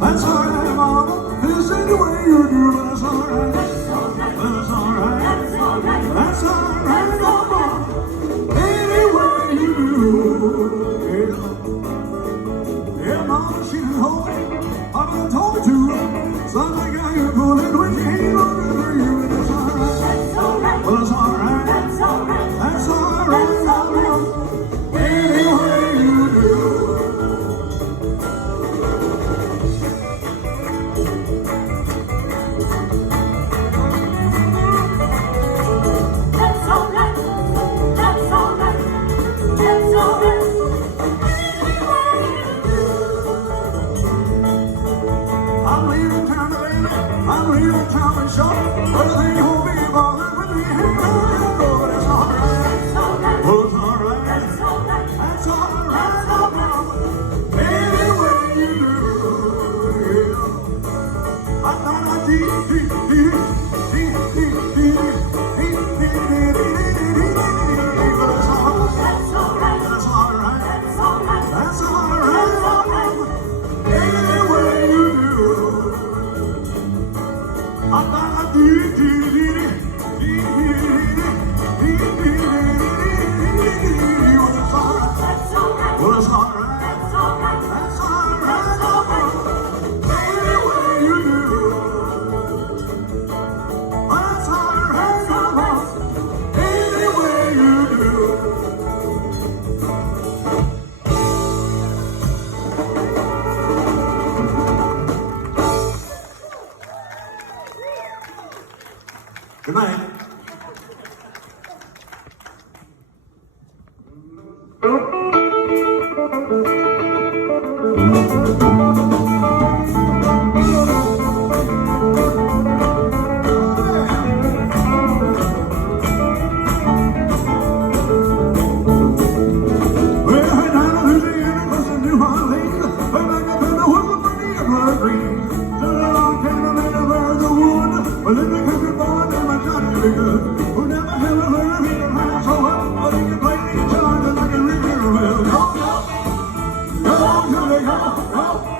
That's alright, mama. This ain't the way you do, but it's alright. That's alright. That's alright. That's alright, mama. Any way you do. Yeah, mama, she didn't hold it. I've been told to. Sounds like how you're pulling when she ain't looking for you, and it's alright. That's alright. Well, it's alright. That's alright. That's alright, mama. Any way you do. I'm leaving town, baby. I'm leaving town and short. But they won't be bothered with me hanging on the road. It's alright. It's alright. Oh, it's alright. That's alright. That's alright. Any way you do. Yeah. I thought I'd but it's alright. That's alright. That's alright. That's alright. That's alright. Any way you do. I thought I'd well, it's alright. That's alright. That's alright. Any way you do. That's alright. Any way you do. Good night. Well, in the country born and my Johnny be good. Who never ever learned me to rhyme so well, but he can play the guitar and I can read it well. Go, go, go, go, go, go.